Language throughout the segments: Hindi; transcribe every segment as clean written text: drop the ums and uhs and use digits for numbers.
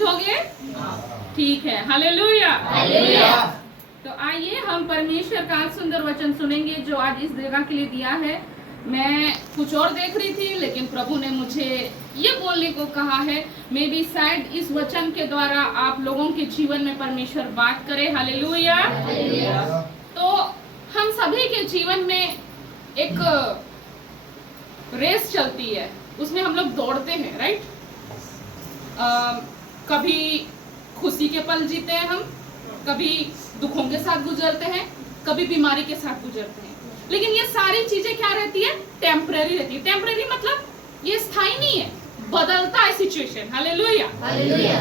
बूझोगे? ठीक है, हालेलुया। तो आइए हम परमेश्वर का सुंदर वचन सुनेंगे जो आज इस जगह के लिए दिया है। मैं कुछ और देख रही थी, लेकिन प्रभु ने मुझे ये बोलने को कहा है, मे बी शायद इस वचन के द्वारा आप लोगों के जीवन में परमेश्वर बात करे। हालेलुया। तो हम सभी के जीवन में एक रेस चलती है, उसमें हम लोग दौड़ते हैं, राइट। कभी खुशी के पल जीते हैं हम, कभी दुखों के साथ गुजरते हैं, कभी बीमारी के साथ गुजरते हैं। लेकिन ये सारी चीजें क्या रहती है? टेम्परेरी रहती है। टेम्परेरी मतलब ये स्थायी नहीं है, बदलता है सिचुएशन। हालेलुया।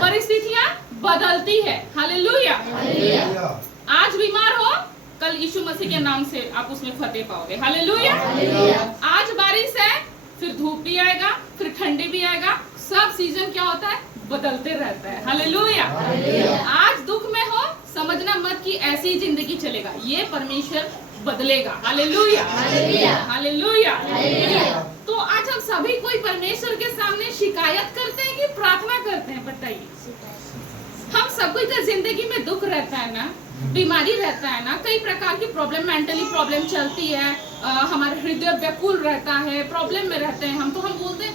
परिस्थितियां बदलती है। हालेलुया। आज बीमार हो, कल यीशु मसीह के नाम से आप उसमें फतेह पाओगे। हालेलुया। आज बारिश है, फिर धूप भी आएगा, फिर ठंडी भी आएगा। सब सीजन क्या होता है? बदलते रहता है। हालेलुया। आज दुख में हो, समझना मत कि ऐसी जिंदगी चलेगा, ये परमेश्वर बदलेगा। हालेलुया। हालेलुया। तो आज हम सभी कोई परमेश्वर के सामने शिकायत करते हैं कि प्रार्थना करते हैं? बताइए। हम सबको तो जिंदगी में दुख रहता है ना, बीमारी रहता है ना, कई प्रकार की प्रॉब्लम, मेंटली प्रॉब्लम चलती है, हमारा हृदय व्याकुल रहता है, प्रॉब्लम में रहते हैं हम। तो हम बोलते हैं,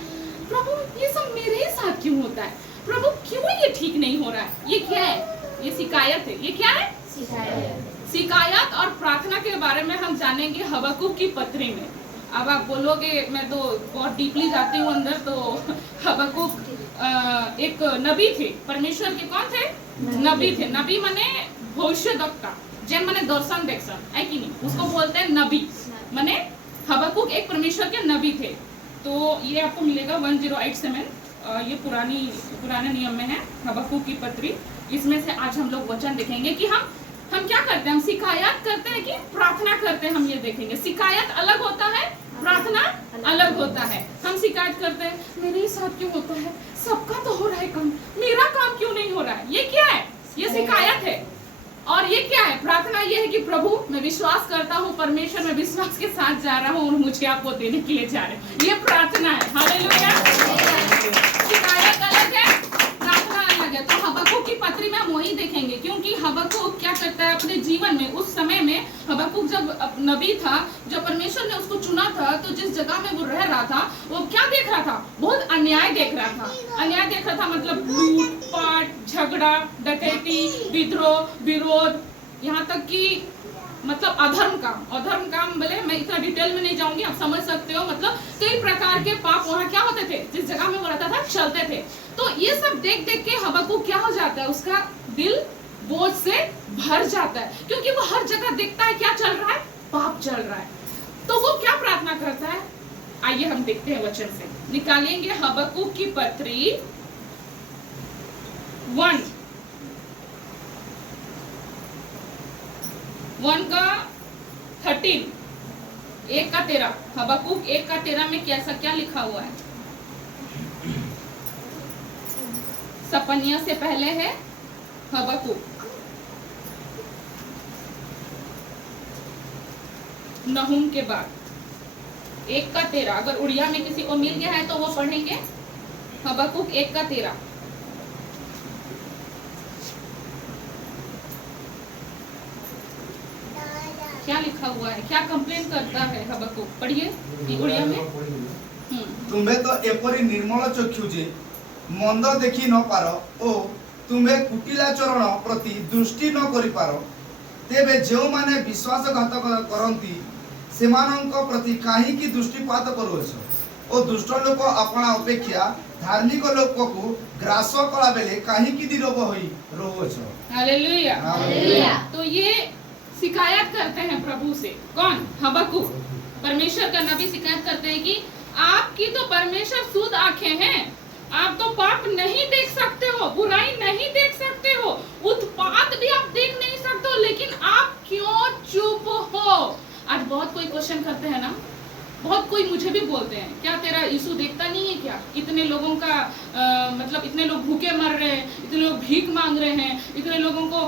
प्रभु ये सब मेरे ही साथ क्यों होता है? प्रभु क्यों ये ठीक नहीं हो रहा है? ये क्या है? ये शिकायत है। ये क्या है? शिकायत और प्रार्थना के बारे में हम जानेंगे हबक्कुक की पत्री में। अब आप बोलोगे मैं तो बहुत डीपली जाती हूँ अंदर। तो हबक्कुक एक नबी थे, परमेश्वर के कौन थे? नबी थे। नबी माने भविष्यवक्ता, जैन माने दर्शन देखसन, है कि नहीं? उसको बोलते हैं नबी। माने हबक्कुक एक परमेश्वर के नबी थे। तो ये आपको मिलेगा 1087, ये पुराने नियम में है, हबक्कुक की पत्री। इसमें से आज हम लोग वचन देखेंगे कि हम क्या करते हैं। हम शिकायत करते हैं कि प्रार्थना करते हैं, हम ये देखेंगे। शिकायत अलग होता है, प्रार्थना अलग होता है। हम शिकायत करते हैं, मेरे साथ क्यों होता है? सबका तो हो रहा है काम, मेरा काम क्यों नहीं हो रहा है? ये क्या है? ये शिकायत है। और ये क्या है? प्रार्थना ये है कि प्रभु मैं विश्वास करता हूँ, परमेश्वर मैं विश्वास के साथ जा रहा हूँ और मुझे आपको देने के लिए जा रहे हैं। ये प्रार्थना है। हालेलुया। शिकायत अलग है, प्रार्थना अलग है। तो हबक्कुक की पत्री में हम वही देखेंगे, क्योंकि हबक्कुक क्या करता है अपने जीवन में। उस समय में हबक्कुक जब नबी था, जब परमेश्वर ने उसको चुना था, तो जिस जगह में वो रह रहा था, वो क्या देख रहा था? बहुत अन्याय देख रहा था। अन्याय देख रहा था मतलब लूट पाट, झगड़ा, डकैती, विद्रोह, विरोध, यहाँ तक कि मतलब अधर्म काम बोले, मैं इतना डिटेल में नहीं जाऊंगी, आप समझ सकते हो। मतलब कई प्रकार के पाप वहाँ क्या होते थे, जिस जगह में वो रहता था, चलते थे। तो ये सब देख देख के हबक्कुक क्या हो जाता है? उसका दिल बोझ से भर जाता है, क्योंकि वो हर जगह देखता है क्या चल रहा है? पाप चल रहा है। तो वो क्या प्रार्थना करता है? आइए हम देखते हैं वचन से। निकालेंगे हबक्कुक की पत्री 1 का 13, 1 का 13। हबक्कुक 1 का 13 में कैसा क्या लिखा हुआ है? सपन्या से पहले है हबक्कुक, नहूम के बाद 1 का 13। अगर उड़िया में किसी को मिल गया है तो वो पढ़ेंगे हबक्कुक 1 का 13। क्या लिखा हुआ है? क्या कंप्लेन करता है हबक्कुक? पढ़िए उड़िया में। तुम्हें तो एपरी निर्मल चक्षु जे मंद देखी न पार ओ तुम्हें कुटिलाचरण प्रति दृष्टि न करि पार, तेबे जो माने विश्वासघातक करंती सेमानंक प्रति काहे की दृष्टिपात करूछ? ओ दुष्ट लोक अपना अपेक्षा धार्मिक लोक को ग्रास कला बेले काहे की निरोग होई रोछ? हालेलुया। हालेलुया। तो ये शिकायत करते हैं प्रभु से। कौन? हबक्कुक। परमेश्वर का नबी शिकायत करते हैं कि आपकी तो परमेश्वर शुद्ध आंखें हैं, आप तो पाप नहीं देख सकते हो, बुराई नहीं देख सकते हो, उत्पात भी आप देख नहीं सकते हो, लेकिन आप क्यों चुप हो? आज बहुत कोई क्वेश्चन करते हैं ना, बहुत कोई मुझे भी बोलते हैं, क्या तेरा यीशु देखता नहीं है क्या? इतने लोगों का मतलब इतने लोग भूखे मर रहे हैं, इतने लोग भीख मांग रहे हैं, इतने लोगों को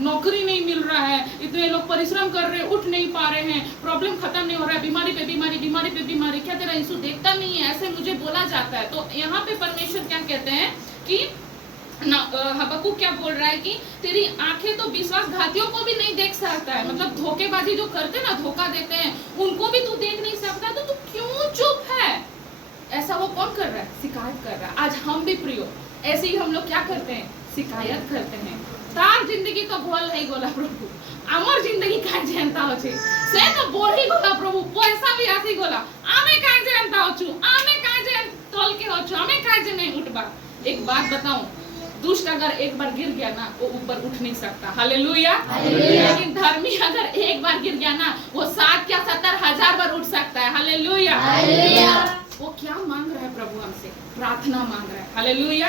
नौकरी नहीं मिल रहा है, इतने लोग परिश्रम कर रहे हैं, उठ नहीं पा रहे हैं, प्रॉब्लम खत्म नहीं हो रहा है, बीमारी पे बीमारी, बीमारी पे बीमारी, क्या तेरा यीशु देखता नहीं है? ऐसे मुझे बोला जाता है। तो यहाँ पे परमेश्वर क्या कहते हैं कि हबक्कुक क्या बोल रहा है कि तेरी आंखें तो विश्वासघातियों को भी नहीं देख सकता है, मतलब धोखेबाजी जो करते हैं ना, धोखा देते हैं, उनको भी तू देख नहीं सकता, तो तू क्यों चुप है? ऐसा वो कौन कर रहा है? शिकायत कर रहा है। आज हम भी प्रियो ऐसे ही हम लोग क्या करते हैं? शिकायत करते हैं। तार जिंदगी तो भल नहीं गोला प्रभु, আমার जिंदगी का जानता हो छे से तो बोली गोला प्रभु, पैसा भी आसी गोला आमे का जानता हो छु, आमे का जान तोल के हो छु, आमे का जान नहीं उठबा। एक बात बताऊं, दुष्ट अगर एक बार गिर गया ना, वो ऊपर उठ नहीं सकता। हालेलुया। लेकिन धर्मी अगर एक बार गिर गया ना, वो 7 या 70,000 बार उठ सकता है। हालेलुया। वो क्या मांग रहा है प्रभु हमसे? प्रार्थना मांग रहा है। हालेलुया।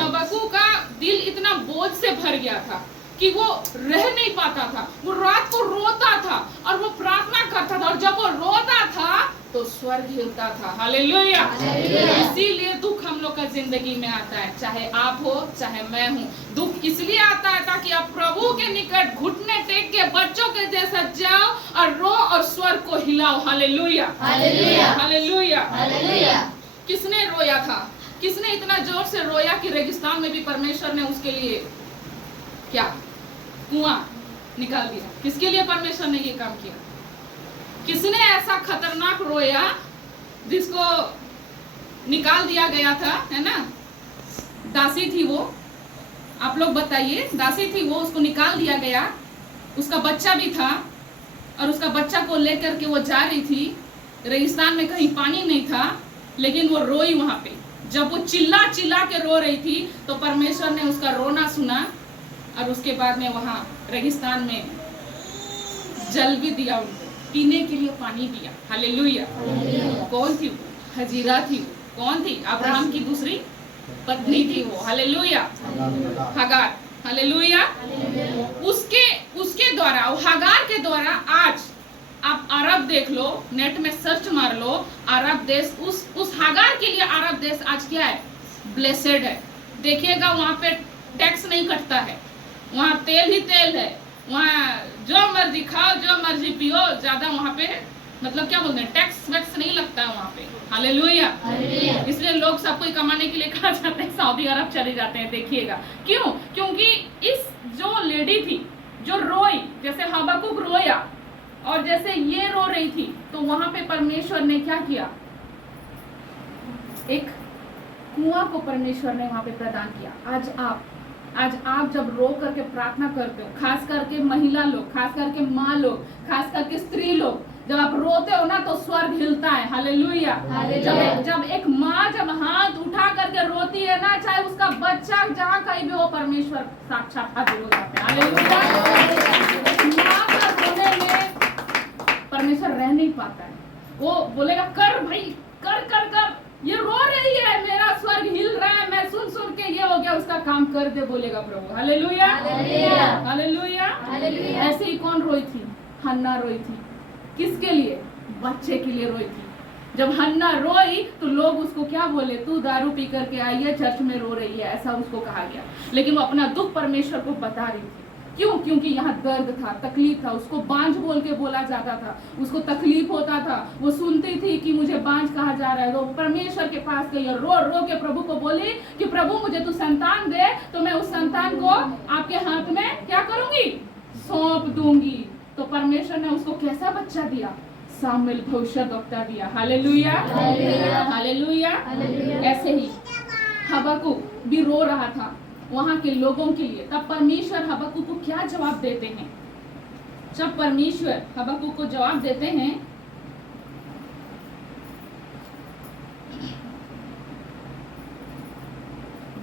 हबक्कुक का दिल इतना बोझ से भर गया था कि वो रह नहीं पाता था, वो रात को रोता था और वो प्रार्थना करता था, और जब वो रोता था तो स्वर्ग हिलता था। हालेलुया। इसीलिए दुख हम लोग का जिंदगी में आता है, चाहे आप हो चाहे मैं हूँ। दुख इसलिए आता है ताकि आप प्रभु के निकट घुटने टेक के बच्चों के जैसा जाओ और रो और स्वर्ग को हिलाओ। हालेलुया। हालेलुया। किसने रोया था? किसने इतना जोर से रोया कि रेगिस्तान में भी परमेश्वर ने उसके लिए क्या कुआं निकाल दिया? किसके लिए परमेश्वर ने ये काम किया? किसने ऐसा खतरनाक रोया जिसको निकाल दिया गया था, है ना? दासी थी वो, आप लोग बताइए। दासी थी वो, उसको निकाल दिया गया, उसका बच्चा भी था, और उसका बच्चा को लेकर के वो जा रही थी। रेगिस्तान में कहीं पानी नहीं था, लेकिन वो रोई वहां पे। जब वो चिल्ला चिल्ला के रो रही थी तो परमेश्वर ने उसका रोना सुना, और उसके बाद में वहां रेगिस्तान में जल भी दिया, उनको पीने के लिए पानी दिया। हालेलुया। कौन थी वो? हजीरा थी वो। कौन थी? अब्राहम की दूसरी पत्नी थी वो। हालेलुया। हगार। हालेलुया। उसके द्वारा, हगार के द्वारा आज आप अरब देख लो, नेट में सर्च मार लो, अरब देश, उस हगार के लिए अरब देश आज क्या है? ब्लेसेड है। देखिएगा वहां पे टैक्स नहीं कटता है, वहाँ तेल ही तेल है, वहाँ जो मर्जी खाओ जो मर्जी पियो, ज्यादा वहाँ पे मतलब क्या बोलते हैं, टैक्स वैक्स नहीं लगता है वहाँ पे। हालेलुया। इसलिए लोग सब कोई कमाने के लिए कहा जाते हैं सऊदी अरब चले जाते हैं। देखिएगा क्यों? क्योंकि इस जो लेडी थी जो रोई, जैसे हबक्कुक रोया और जैसे ये रो रही थी, तो वहां पे परमेश्वर ने क्या किया? एक कुआं को परमेश्वर ने वहां पे प्रदान किया। आज आप जब रो करके प्रार्थना करते हो, खास करके महिला लोग, खास करके माँ लोग, खास करके स्त्री लोग, जब आप रोते हो ना तो स्वर्ग हिलता है। हालेलुया। जब एक माँ जब हाथ उठा करके रोती है ना, चाहे उसका बच्चा जहाँ कहीं भी हो, परमेश्वर साक्षात हाजिर हो जाते हैं। हालेलुया। माँ का रोने में परमेश्वर रह नहीं पाता है, वो बोलेगा कर भाई, कर कर कर, ये रो रही है, मेरा स्वर्ग हिल रहा है, मैं सुन सुन के ये हो गया, उसका काम कर दे, बोलेगा प्रभु। हालेलुया। हालेलुया। ऐसे ही कौन रोई थी? हन्ना रोई थी। किसके लिए? बच्चे के लिए रोई थी। जब हन्ना रोई तो लोग उसको क्या बोले? तू दारू पी करके आई है, चर्च में रो रही है, ऐसा उसको कहा गया। लेकिन वो अपना दुख परमेश्वर को बता रही थी। क्यों? क्योंकि यहाँ दर्द था, तकलीफ था, उसको बांझ बोल के बोला जाता था, उसको तकलीफ होता था, वो सुनती थी कि मुझे बांझ कहा जा रहा है, तो परमेश्वर के पास गई और रो रो के प्रभु को बोली कि प्रभु मुझे तू संतान दे, तो मैं उस संतान को आपके हाथ में क्या करूंगी? सौंप दूंगी। तो परमेश्वर ने उसको कैसा बच्चा दिया? सामुएल भविष्यद्वक्ता दिया। हालेलुया। हालेलुया। ऐसे ही हबक्कुक भी रो रहा था वहां के लोगों के लिए। तब परमेश्वर हबक्कुक को क्या जवाब देते हैं? जब परमेश्वर हबक्कुक को जवाब देते हैं,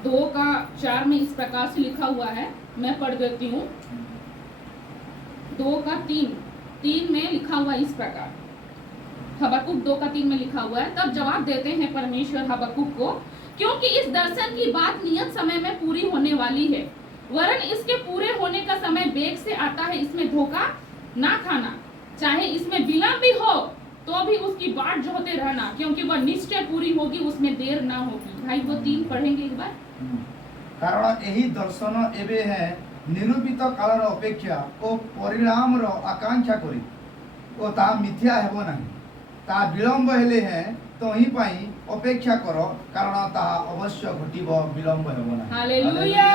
दो का 4 में इस प्रकार से लिखा हुआ है, मैं पढ़ देती हूँ। 2 का 3 में लिखा हुआ इस प्रकार, हबक्कुक 2 का 3 में लिखा हुआ है। तब जवाब देते हैं परमेश्वर हबक्कुक को, क्योंकि इस दर्शन की बात नियत समय में पूरी होने वाली है, वरन इसके पूरे होने का समय बेग से आता है। इसमें धोखा ना खाना, चाहे इसमें विलंब भी हो तो भी उसकी बाट जोहते रहना, क्योंकि वह निश्चय पूरी होगी, उसमें देर ना होगी। भाई वो 3 पढ़ेंगे एक बार। कारण यही दर्शन एबे है निरूपित कालर अपेक्षा ओ परिणाम रो आकांक्षा करी ओ ता मिथ्या हेबो नाही, ता विलंब हेले है तो ही पाई अपेक्षा कर कारण ताहा अवश्य घटिब विलंब हेबो ना। हालेलुया।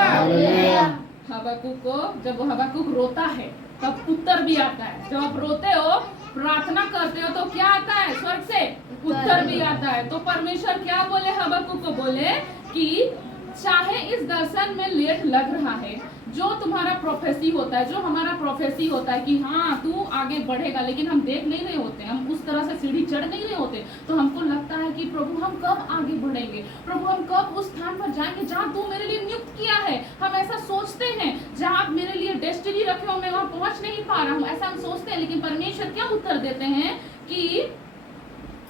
हबक्कुक को जब हबक्कुक रोता है तब उत्तर भी आता है। जब आप रोते हो प्रार्थना करते हो तो क्या आता है? स्वर्ग से उत्तर भी आता है। तो परमेश्वर क्या बोले हबक्कुक को? बोले कि चाहे इस दर्शन में लेट लग रहा है, जो तुम्हारा प्रोफेसी होता है, जो हमारा प्रोफेसी होता है कि हाँ तू आगे बढ़ेगा, लेकिन हम देख नहीं रहे होते, हम उस तरह से सीढ़ी चढ़ नहीं रहे होते, तो हमको लगता है कि प्रभु हम कब आगे बढ़ेंगे, प्रभु हम कब उस स्थान पर जाएंगे जहाँ तू मेरे लिए नियुक्त किया है। हम ऐसा सोचते हैं, जहाँ आप मेरे लिए डेस्टिनी रखे हो मैं वहाँ पहुँच नहीं पा रहा हूँ, ऐसा हम सोचते हैं। लेकिन परमेश्वर क्या उत्तर देते हैं कि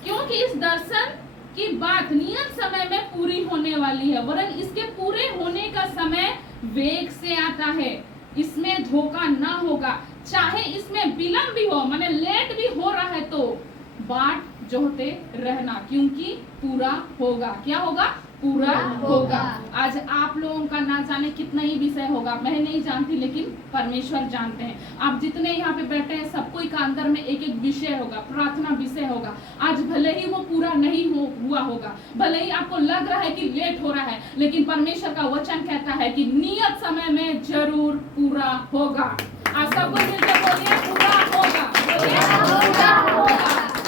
क्योंकि इस दर्शन की बात नियत समय में पूरी होने वाली है, वरन इसके पूरे होने का समय वेग से आता है, इसमें धोखा ना होगा। चाहे इसमें विलंब भी हो, माने लेट भी हो रहा है, तो बाट जोहते रहना, क्योंकि पूरा होगा। क्या होगा? पूरा होगा। आज आप लोगों का ना जाने कितना ही विषय होगा, मैं नहीं जानती, लेकिन परमेश्वर जानते हैं। आप जितने यहाँ पे बैठे हैं सब कोई का अंदर में एक एक विषय होगा, प्रार्थना विषय होगा। आज भले ही वो पूरा नहीं हुआ होगा, भले ही आपको लग रहा है कि लेट हो रहा है, लेकिन परमेश्वर का वचन कहता है कि नियत समय में जरूर पूरा होगा। आज सब कोई मिलकर बोलिए पूरा होगा, बोलिए पूरा होगा,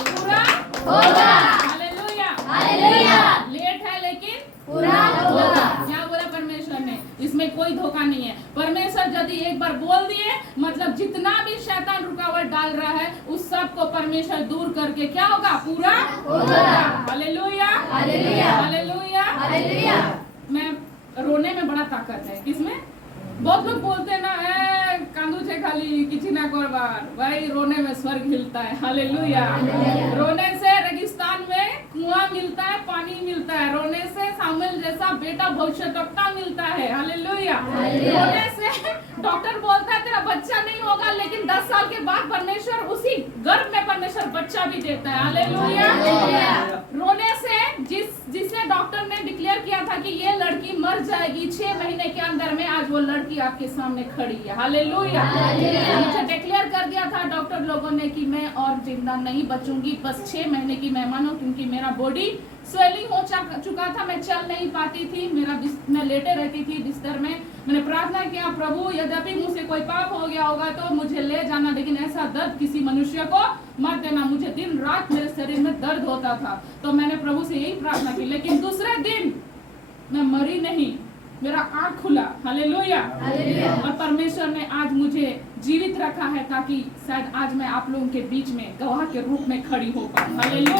पूरा होगा। Hallelujah, hallelujah. लेट है लेकिन पूरा होगा। क्या बोला परमेश्वर ने? इसमें कोई धोखा नहीं है। परमेश्वर यदि एक बार बोल दिए, मतलब जितना भी शैतान रुकावट डाल रहा है उस सब को परमेश्वर दूर करके क्या होगा? पूरा होगा। Hallelujah, hallelujah, hallelujah, hallelujah. मैं रोने में बड़ा ताकत है। किसमें? बहुत लोग बोलते हैं ना, कांदू छे खाली किसी ना करबार, भाई रोने में स्वर्ग हिलता है। हालेलुया। रोने से रेगिस्तान में कुआं मिलता है, पानी मिलता है। रोने से सामुएल जैसा बेटा भविष्यद्वक्ता मिलता है। हालेलुया। रोने से डॉक्टर बोलता है तेरा बच्चा नहीं होगा, लेकिन 10 साल के बाद परमेश्वर उसी गर्भ में परमेश्वर बच्चा भी देता है। हालेलुया। रोने से जिसने डॉक्टर ने डिक्लेयर किया था कि ये लड़की मर जाएगी 6 महीने के अंदर में, आज वो लड़की आपके सामने खड़ी है। हालेलुया। मुझे डिक्लेयर कर दिया था डॉक्टर लोगों ने कि मैं और जिंदा नहीं बचूंगी, बस 6 महीने की मेहमान हूँ, क्योंकि मेरा बॉडी स्वेलिंग हो चुका था, मैं चल नहीं पाती थी, मैं लेटे रहती थी बिस्तर में। मैंने प्रार्थना किया, प्रभु यद्यपि मुझसे कोई पाप हो गया होगा तो मुझे ले जाना, लेकिन ऐसा दर्द किसी मनुष्य को मत देना। मुझे दिन रात मेरे शरीर में दर्द होता था, तो मैंने प्रभु से यही प्रार्थना की। लेकिन दूसरे दिन मैं मरी नहीं, मेरा आँख खुला। हालेलुया। और परमेश्वर ने आज मुझे जीवित रखा है, ताकि शायद आज मैं आप लोगों के बीच में गवाह के रूप में खड़ी हो पाऊं। हालेलुया।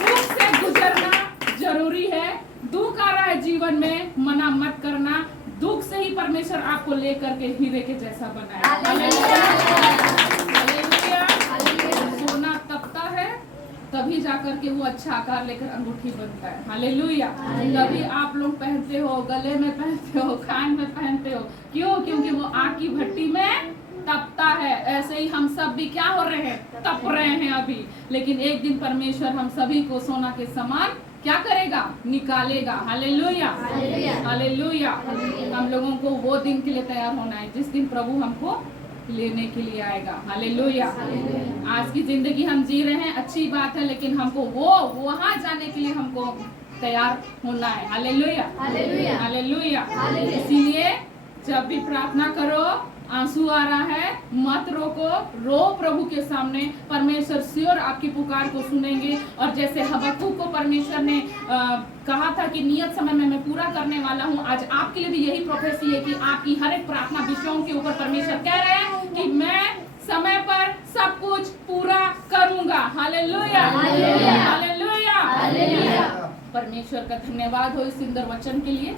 दुख से गुजरना जरूरी है। दुख आ रहा है जीवन में, मना मत करना। दुख से ही परमेश्वर आपको लेकर के हीरे के जैसा बनाया। हालेलुया। सोना तपता है तभी जाकर के वो अच्छा आकार लेकर अंगूठी बनता है। हालेलुया। तभी आप लोग पहनते हो, गले में पहनते हो, कान में पहनते हो। क्यों? क्योंकि वो आग की भट्टी में तपता है। ऐसे ही हम सब भी क्या हो रहे हैं? तप रहे हैं अभी। लेकिन एक दिन परमेश्वर हम सभी को सोना के समान क्या करेगा? निकालेगा। Hallelujah, hallelujah. हम लोगों को वो दिन के लिए तैयार होना है जिस दिन प्रभु हमको लेने के लिए आएगा। हालेलुया। आज की जिंदगी हम जी रहे हैं, अच्छी बात है, लेकिन हमको वो वहां जाने के लिए हमको तैयार होना है। Hallelujah, hallelujah, hallelujah. इसीलिए जब भी प्रार्थना करो, आंसू आ रहा है मत रोको, रो प्रभु के सामने। परमेश्वर श्योर आपकी पुकार को सुनेंगे। और जैसे हबक्कुक को परमेश्वर ने कहा था कि नियत समय में मैं पूरा करने वाला हूँ, आज आपके लिए भी यही प्रोफेसी है कि आपकी हर एक प्रार्थना विषयों के ऊपर परमेश्वर कह रहे हैं कि मैं समय पर सब कुछ पूरा करूंगा। Hallelujah, hallelujah, hallelujah. परमेश्वर का धन्यवाद हो इस सुंदर वचन के लिए।